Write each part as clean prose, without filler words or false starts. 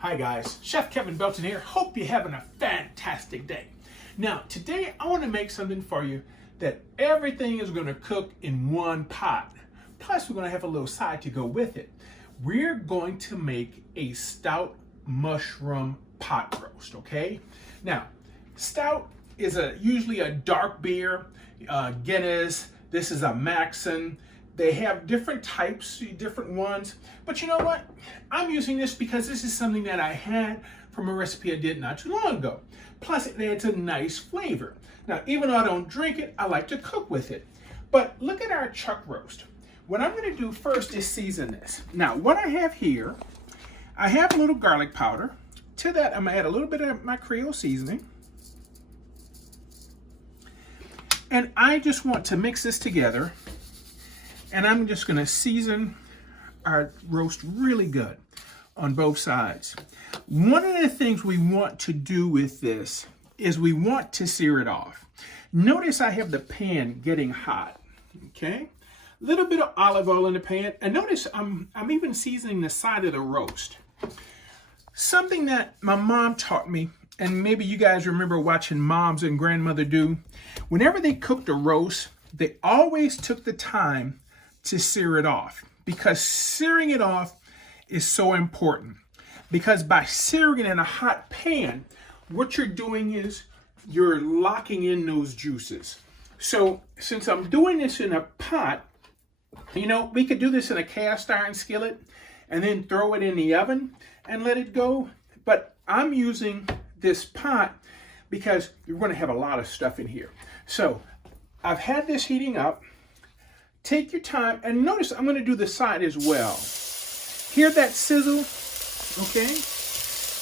Hi guys, Chef Kevin Belton here. Hope you're having a fantastic day. Now today I want to make something for you that everything is going to cook in one pot. Plus we're going to have a little side to go with it. We're going to make a Stout Mushroom Pot Roast, okay? Now, Stout is usually a dark beer, Guinness. This is a Maxim. They have different types, different ones. But you know what? I'm using this because this is something that I had from a recipe I did not too long ago. Plus, it adds a nice flavor. Now, even though I don't drink it, I like to cook with it. But look at our chuck roast. What I'm going to do first is season this. Now, what I have here, I have a little garlic powder. To that, I'm going to add a little bit of my Creole seasoning. And I just want to mix this together. And I'm just going to season our roast really good on both sides. One of the things we want to do with this is we want to sear it off. Notice I have the pan getting hot, okay? A little bit of olive oil in the pan. And notice I'm even seasoning the side of the roast. Something that my mom taught me, and maybe you guys remember watching moms and grandmother do, whenever they cooked a roast, they always took the time to sear it off, because searing it off is so important. Because by searing it in a hot pan, what you're doing is you're locking in those juices. So since I'm doing this in a pot, you know, we could do this in a cast iron skillet and then throw it in the oven and let it go. But I'm using this pot because you're going to have a lot of stuff in here. So I've had this heating up. Take your time, and notice I'm going to do the side as well. Hear that sizzle? Okay?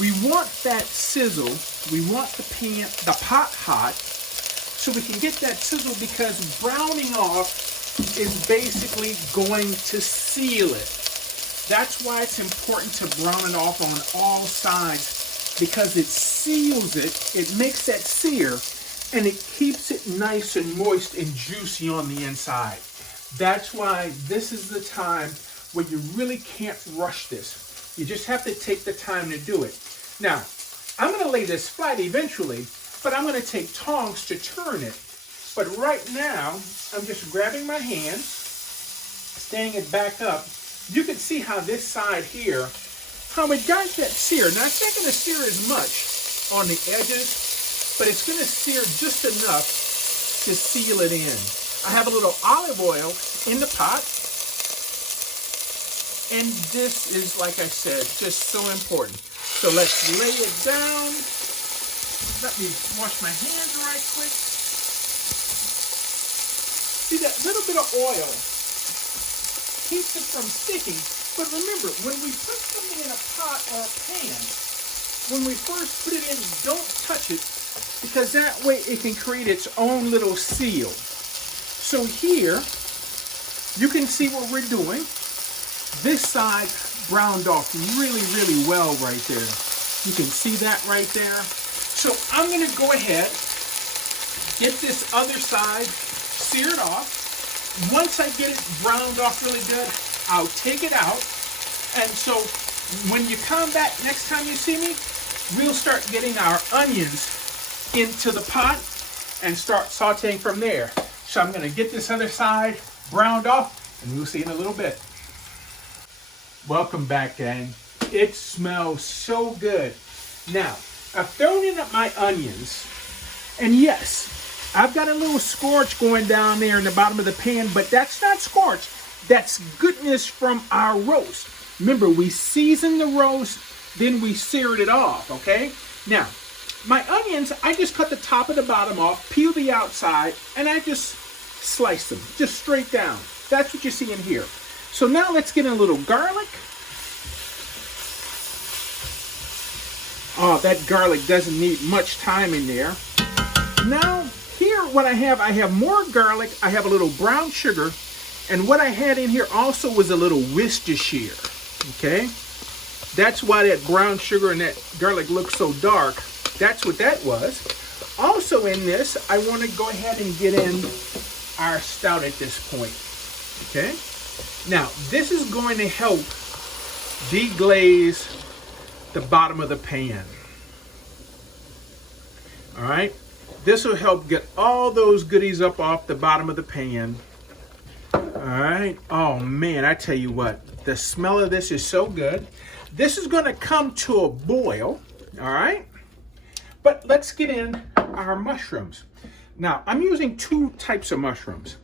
We want that sizzle. We want the pot hot so we can get that sizzle, because browning off is basically going to seal it. That's why it's important to brown it off on all sides, because it seals it, it makes that sear, and it keeps it nice and moist and juicy on the inside. That's why this is the time where you really can't rush this. You just have to take the time to do it. Now, I'm going to lay this flat eventually, but I'm going to take tongs to turn it. But right now, I'm just grabbing my hand, standing it back up. You can see how this side here, how it got that sear. Now, it's not going to sear as much on the edges, but it's going to sear just enough to seal it in. I have a little olive oil in the pot. And this is, like I said, just so important. So let's lay it down. Let me wash my hands right quick. See, that little bit of oil keeps it from sticking. But remember, when we put something in a pot or a pan, when we first put it in, don't touch it, because that way it can create its own little seal. So here, you can see what we're doing. This side browned off really, really well right there. You can see that right there. So I'm going to go ahead, get this other side seared off. Once I get it browned off really good, I'll take it out. And so when you come back next time you see me, we'll start getting our onions into the pot and start sauteing from there. So I'm going to get this other side browned off, and we'll see in a little bit. Welcome back, gang. It smells so good. Now, I've thrown in my onions, and yes, I've got a little scorch going down there in the bottom of the pan, but that's not scorch. That's goodness from our roast. Remember, we seasoned the roast, then we seared it off, okay? Now, my onions, I just cut the top and the bottom off, peel the outside, and I just slice them, just straight down. That's what you see in here. So now let's get in a little garlic. Oh, that garlic doesn't need much time in there. Now, here what I have more garlic, I have a little brown sugar, and what I had in here also was a little Worcestershire, okay? That's why that brown sugar and that garlic look so dark. That's what that was. Also in this, I want to go ahead and get in our stout at this point, okay? Now, this is going to help deglaze the bottom of the pan. All right, this will help get all those goodies up off the bottom of the pan. All right, oh man, I tell you what, the smell of this is so good. This is gonna come to a boil, all right? But let's get in our mushrooms. Now, I'm using two types of mushrooms.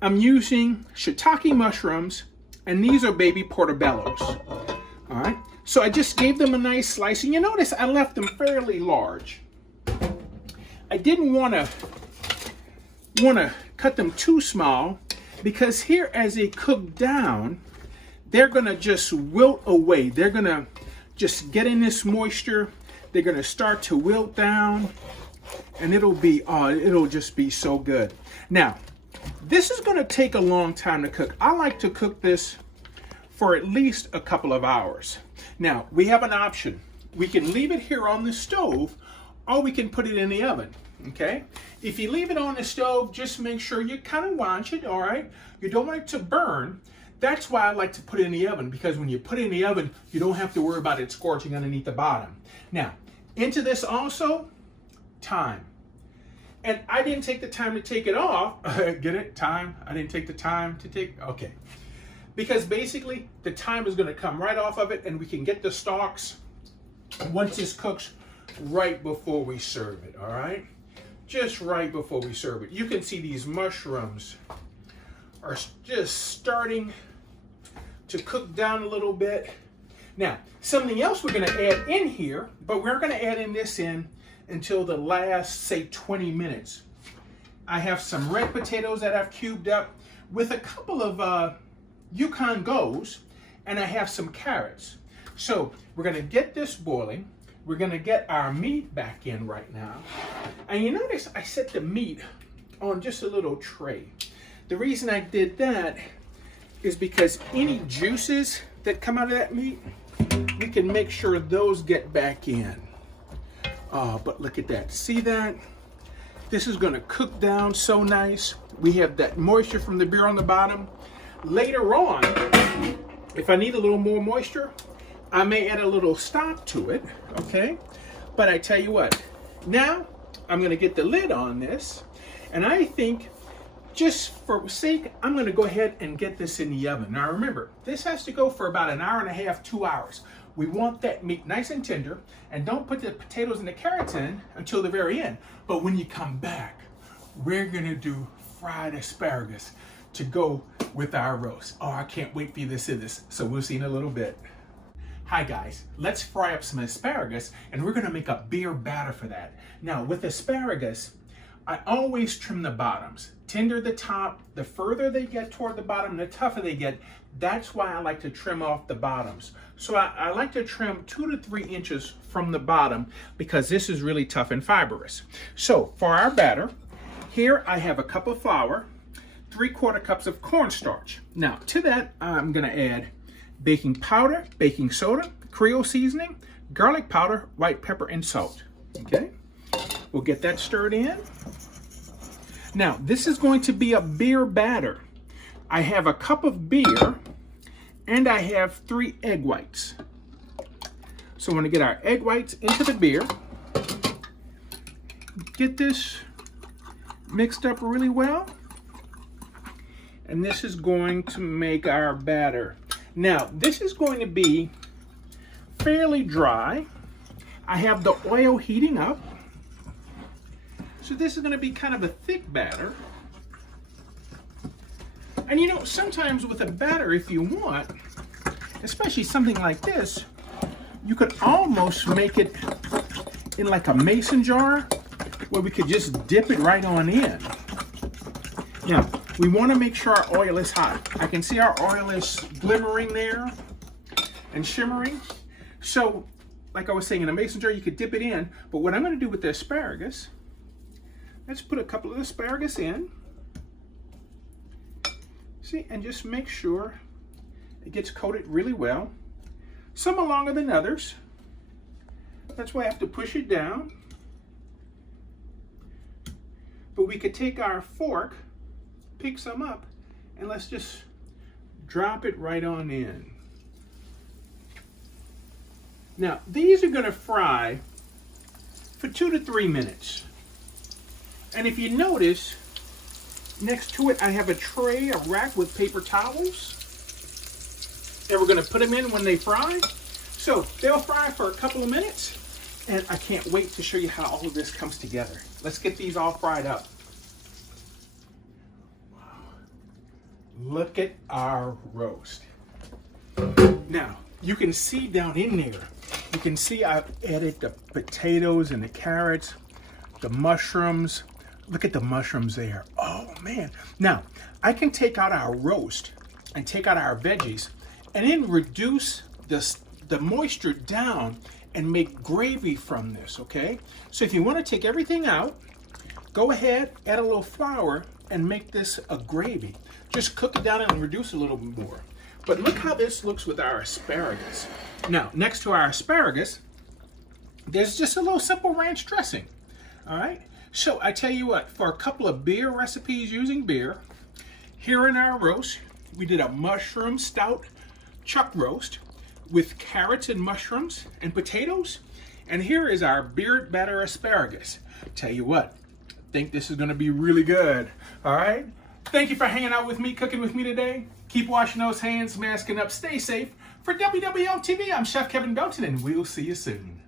I'm using shiitake mushrooms, and these are baby portobellos, all right? So I just gave them a nice slice, and you notice I left them fairly large. I didn't want to cut them too small, because here as they cook down, they're gonna just wilt away. They're gonna just get in this moisture. They're gonna start to wilt down, and it'll just be so good. Now, this is gonna take a long time to cook. I like to cook this for at least a couple of hours. Now, we have an option. We can leave it here on the stove, or we can put it in the oven, okay? If you leave it on the stove, just make sure you kind of watch it, all right? You don't want it to burn. That's why I like to put it in the oven, because when you put it in the oven, you don't have to worry about it scorching underneath the bottom. Now, into this also, thyme. And I didn't take the time to take it off. Get it? Thyme? I didn't take the time to take, okay. Because basically, the thyme is gonna come right off of it, and we can get the stalks once this cooks right before we serve it, all right? Just right before we serve it. You can see these mushrooms are just starting to cook down a little bit. Now, something else we're gonna add in here, but we're gonna add this in until the last, say, 20 minutes. I have some red potatoes that I've cubed up with a couple of Yukon Go's, and I have some carrots. So we're gonna get this boiling. We're gonna get our meat back in right now. And you notice I set the meat on just a little tray. The reason I did that is because any juices that come out of that meat, we can make sure those get back in. Oh, but look at that, see that? This is gonna cook down so nice. We have that moisture from the beer on the bottom. Later on, if I need a little more moisture, I may add a little stock to it, okay? But I tell you what, now I'm gonna get the lid on this, and I think just for sake, I'm gonna go ahead and get this in the oven. Now remember, this has to go for about an hour and a half, 2 hours. We want that meat nice and tender, and don't put the potatoes and the carrots in until the very end. But when you come back, we're gonna do fried asparagus to go with our roast. Oh, I can't wait for you to see this. So we'll see in a little bit. Hi guys, let's fry up some asparagus, and we're gonna make a beer batter for that. Now with asparagus, I always trim the bottoms. Tender the top, the further they get toward the bottom, the tougher they get. That's why I like to trim off the bottoms. So I like to trim 2 to 3 inches from the bottom, because this is really tough and fibrous. So for our batter, here I have a cup of flour, 3/4 cups of cornstarch. Now to that, I'm gonna add baking powder, baking soda, Creole seasoning, garlic powder, white pepper, and salt, okay? We'll get that stirred in. Now, this is going to be a beer batter. I have a cup of beer, and I have 3 egg whites. So we're gonna get our egg whites into the beer, get this mixed up really well, and this is going to make our batter. Now, this is going to be fairly dry. I have the oil heating up. So this is gonna be kind of a thick batter. And you know, sometimes with a batter, if you want, especially something like this, you could almost make it in like a mason jar, where we could just dip it right on in. Now, we want to make sure our oil is hot. I can see our oil is glimmering there and shimmering. So, like I was saying, in a mason jar, you could dip it in. But what I'm going to do with the asparagus, let's put a couple of asparagus in. See, and just make sure it gets coated really well. Some are longer than others. That's why I have to push it down. But we could take our fork, pick some up, and let's just drop it right on in. Now, these are gonna fry for 2 to 3 minutes. And if you notice, next to it, I have a tray, a rack with paper towels. And we're gonna put them in when they fry. So they'll fry for a couple of minutes. And I can't wait to show you how all of this comes together. Let's get these all fried up. Wow. Look at our roast. Now, you can see down in there, you can see I've added the potatoes and the carrots, the mushrooms. Look at the mushrooms there. Oh man. Now, I can take out our roast and take out our veggies and then reduce the moisture down and make gravy from this, okay? So if you want to take everything out, go ahead, add a little flour, and make this a gravy. Just cook it down and reduce a little bit more. But look how this looks with our asparagus. Now, next to our asparagus, there's just a little simple ranch dressing, all right? So I tell you what, for a couple of beer recipes using beer, here in our roast, we did a mushroom stout chuck roast with carrots and mushrooms and potatoes. And here is our beer batter asparagus. Tell you what, I think this is gonna be really good, all right? Thank you for hanging out with me, cooking with me today. Keep washing those hands, masking up, stay safe. For WWL TV, I'm Chef Kevin Belton, and we'll see you soon.